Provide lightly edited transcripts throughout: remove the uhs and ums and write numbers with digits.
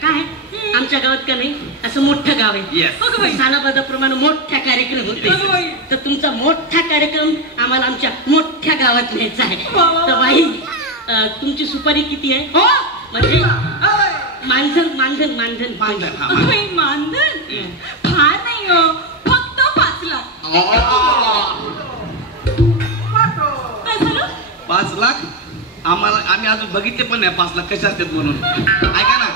काय आमच्या गावात का नाही असं मोठं गाव आहे, सालाबादाप्रमाणे मोठ्या कार्यक्रम होते, तर तुमचा मोठा कार्यक्रम आम्हाला आमच्या मोठ्या गावात न्यायचा आहे. तर बाई तुमची सुपारी किती आहे? हो म्हणजे मानधन मानधन मानधन मानधन फार नाही हो, फक्त 5 लाख. काय झालं? 5 लाख आम्हाला, आम्ही अजून बघितले पण नाही 5 लाख कशा असतात म्हणून. ऐका ना,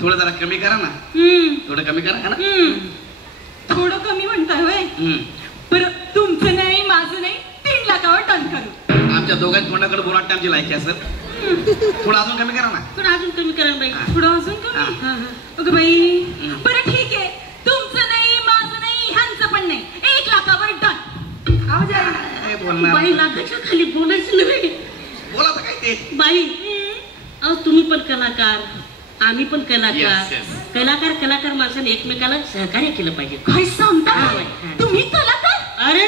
थोडं जरा कमी करा ना. थोडं कमी करा ना. थोडं कमी म्हणताय होय? बरं तुमचं नाही माझं नाही 3 लाखावर डन करू. आमच्या दोघांच्या तोंडाकडे बोलाट आमची लायकी असेल. थोडं अजून कमी करा ना. थोडं अजून कमी करा बाई. थोडं अजून कमी. अगं बाई बरं ठीक आहे, तुमचं नाही माझं नाही ह्यांचं पण नाही, 1 लाखावर डन. बाई लाखाच्या खाली बोलायचं नाही. बोला काय ते बाई. अहो तुम्ही पण कलाकार, आम्ही पण कलाकार. कलाकार कलाकार माणसाने एकमेकाला सहकार्य केलं पाहिजे. काय सांगता तुम्ही कलाकार? अरे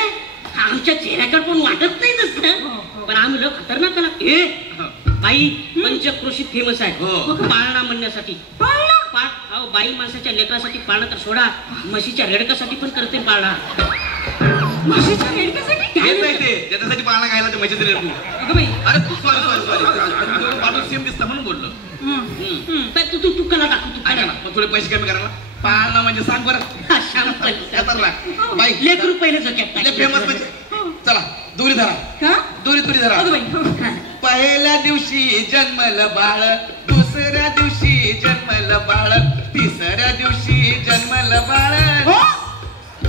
आमच्या चेहऱ्याकडे पण वाटत नाही तसं, पण आम्ही लोक खतरनाक कलाकार. बाई पंचक्रोशीत फेमस आहे पाळणा म्हणण्यासाठी. बाई माणसाच्या लेकरासाठी पाळणा तर सोडा, म्हशीच्या रेडकासाठी पण करते पाळणा. म्हशीच्या रेडकासाठी त्याच्यासाठी पाळणा खायला ते म्हशीचं रेडकू. अरे सॉरी सॉरी सॉरी बाजू सेम दिसतं म्हणून बोललो. तू कला दाखव. तू कला मग थोडे पैसे कमी करायला पाळणा म्हणजे सांग बरं. बाई ₹1 फेमस म्हणजे चला दोरी धरा. दोरी धरा. पहिल्या दिवशी जन्मलं बाळ, दुसऱ्या दिवशी जन्मलं बाळ, तिसऱ्या दिवशी जन्मलं बाळ.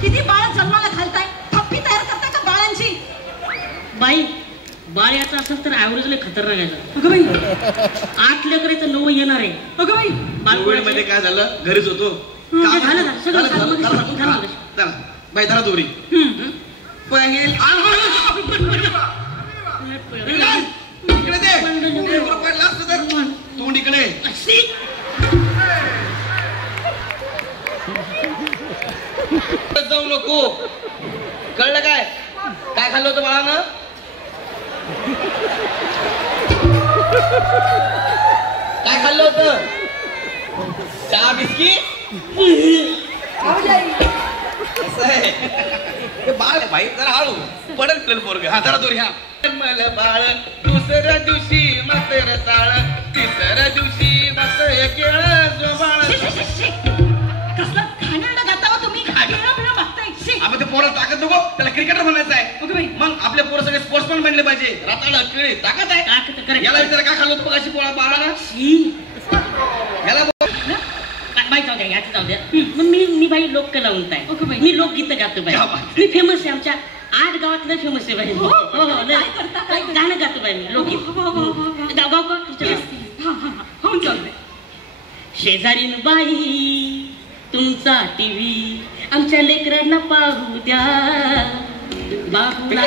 किती बाळ जन्माला घालताय? थप्पी तयार करताय का बाळांची? बाई बाळ याचा असेल तर ऍव्हरेज लय खतरनाक आहे. अगं बाई 8 लेकराचं 9 येणार आहे. अगं बाई बाळवडीमध्ये काय झालं, घरीच होतो. बाई धरा दोरी. पहिल इकडे दे तोंड इकडे. जाऊ नको, कळलं काय? काय खाल्लं होतं बाळानं? काय खाल्लं होतं? चहा बिस्किट? असं आहे बाळ आहे भाई, जरा हळू पडेल प्लेन पोरग. हा जरा दोरी. हा मला बाळ, दुसऱ्या दिवशी मकर ताळ, तिसऱ्या दिवशी मस्त केळ बाळ. कसला खाण्याला गाता तुम्ही? आपण ते पोरं ताकद नको, त्याला क्रिकेटर म्हणायचं आहे. मग आपले पोरं सगळे स्पोर्ट्समॅन बनले पाहिजे. राताळ केळी ताकद आहे. याला विचार काय खाल्लं होतं अशी पोळा बाळाला? याला बाई जाऊ द्या, याचं जाऊ द्या. मी बाई लोककला म्हणताय, मी लोकगीत गातो बाई. मी फेमस आहे, आमच्या 8 गावातलं फेमस आहे बाई. हो गाणं गातो बाई मी लोकगीत. गाव का तुमच्या शेजारीन बाई तुमचा टीव्ही आमच्या लेकरांना पाहू द्या. बाबूला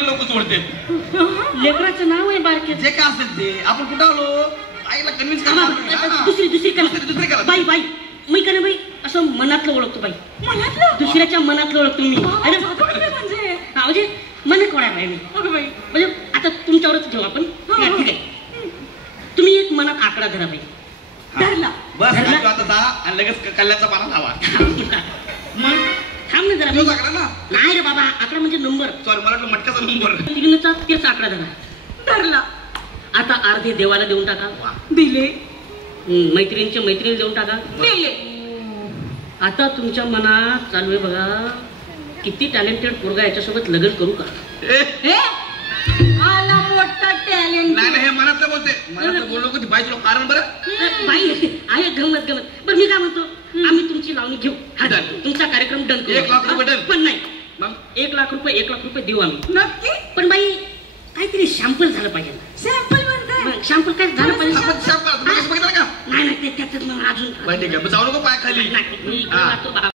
लोक सोडते. लेकराचं नाव आहे बारके. जे काय असेल ते आपण कुठं आलो आईला कन्व्हिन्स करा. दुसरी करा बाई. बाई मी का बाई असं मनातलं ओळखतो बाई. मनातलं? दुसऱ्याच्या मनातलं ओळखतो मी. म्हणजे मन कोणा बाई मी. म्हणजे आता तुमच्यावरच घेऊ आपण. ठीक आहे, तुम्ही एक मनात आकडा धरा बाई. धरला बस आता जा आणि लगेच कल्ल्याचा पाना लावा. मग थांब ना जरा. नाही रे बाबा, आकडा म्हणजे नंबर. सॉरी मला वाटलं मटकाचा नंबर. तेच आकडा धरा. धरला. आता अर्धे देवाला देऊन टाका. दिले. मैत्रिणीला देऊन टाका. दिले. आता तुमच्या मनात चालू आहे बघा, किती टॅलेंटेड पोरगा याच्यासोबत लग्न करू का? आला मोठा टॅलेंट. नाही हे मनातलं बोलते. मनातलं बोललो की बाई तुला कारण बरं. बाई आहे गमत. बरं मी काय म्हणतो, आम्ही तुमची लावणी घेऊ. तुमचा कार्यक्रम डन करू. 1 लाख रुपये डन. पण नाही, मग 1 लाख रुपये देऊ आम्ही नक्की. पण बाई काहीतरी सॅम्पल झालं पाहिजे. सॅम्पल म्हणताय? सॅम्पल काय झालं पाहिजे? बघितलं का? नाही त्याच्यात मग अजून जाऊ नको पाय खाली.